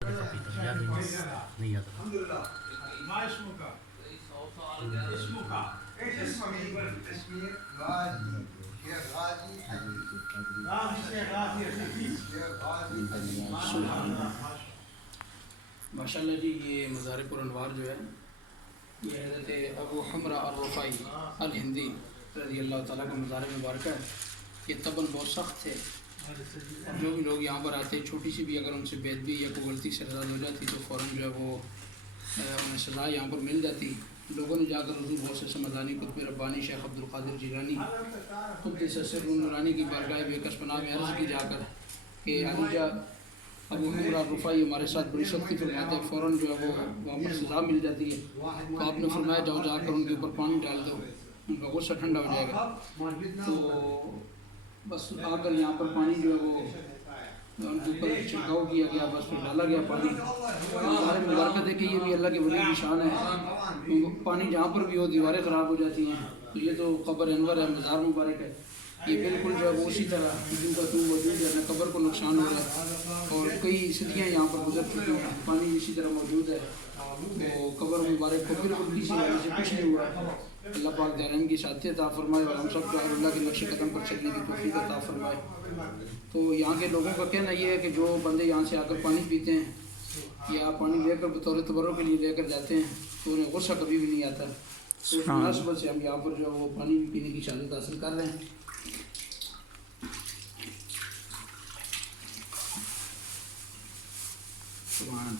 نہیں آتا. الحمد لله. ما اسمك؟ اسمك ايش اسمك؟ اسمي غازي شيخ غازي حجي. شيخ غازي حجي. ماشاء اللہ جی. یہ مزار پر انوار جو ہے یہ حضرت ابو حمرہ الرفاعی الہندی رضی اللہ تعالیٰ کا مزار مبارک ہے. یہ طبعاً بہت سخت تھے. جو بھی لوگ یہاں پر آتے چھوٹی سی بھی اگر ان سے بے ادبی یا کوئی غلطی سے سزا ہو جاتی تو فوراً جو ہے وہ انہیں سزا یہاں پر مل جاتی. لوگوں نے جا کر حضور غوث سمدانی قطب ربانی شیخ عبدالقادر جیلانی قدس سر نورانی کی بارگاہ بے کس پناہ میں عرض کی جا کر کہ علی جا ابو حمرہ الرفاعی ہمارے ساتھ بڑی سختی فرماتے ہیں, فوراً جو ہے وہ وہاں پر سزا مل جاتی ہے. تو آپ نے فرمایا جاؤ جا کر ان کے اوپر پانی ڈال دو, ان کا غصہ ٹھنڈا ہو جائے گا. تو بس آ کر یہاں پر پانی جو ہے وہ ان کے اوپر چھڑکاؤ کیا گیا, بس پھر ڈالا گیا پانی. ہمارے مبارکت ہے کہ یہ بھی اللہ کے ولی کی شان ہے. پانی جہاں پر بھی ہو دیواریں خراب ہو جاتی ہیں. تو یہ تو قبر انور ہے, مزار مبارک ہے. یہ بالکل جو ہے وہ اسی طرح جو کا تو موجود ہے, نہ قبر کو نقصان ہو رہا ہے. اور کئی صدیاں یہاں پر گزر چکی ہیں, پانی اسی طرح موجود ہے. تو قبر مبارک کو بالکل کسی وجہ سے کچھ نہیں ہوا. اللہ پاک دارین کی ساتھ عطا فرمائے اور ہم سب کو اللہ کے نقش قدم پر چلنے کی توفیق عطا فرمائے. تو یہاں کے لوگوں کا کہنا یہ ہے کہ جو بندے یہاں سے آ کر پانی پیتے ہیں یا پانی لے کر بطور تبرک کے لیے لے کر جاتے ہیں تو انہیں غصہ کبھی بھی نہیں آتا. تو اس مناسبت سے ہم یہاں پر جو وہ پانی پینے کی شہادت حاصل کر رہے ہیں. سبحان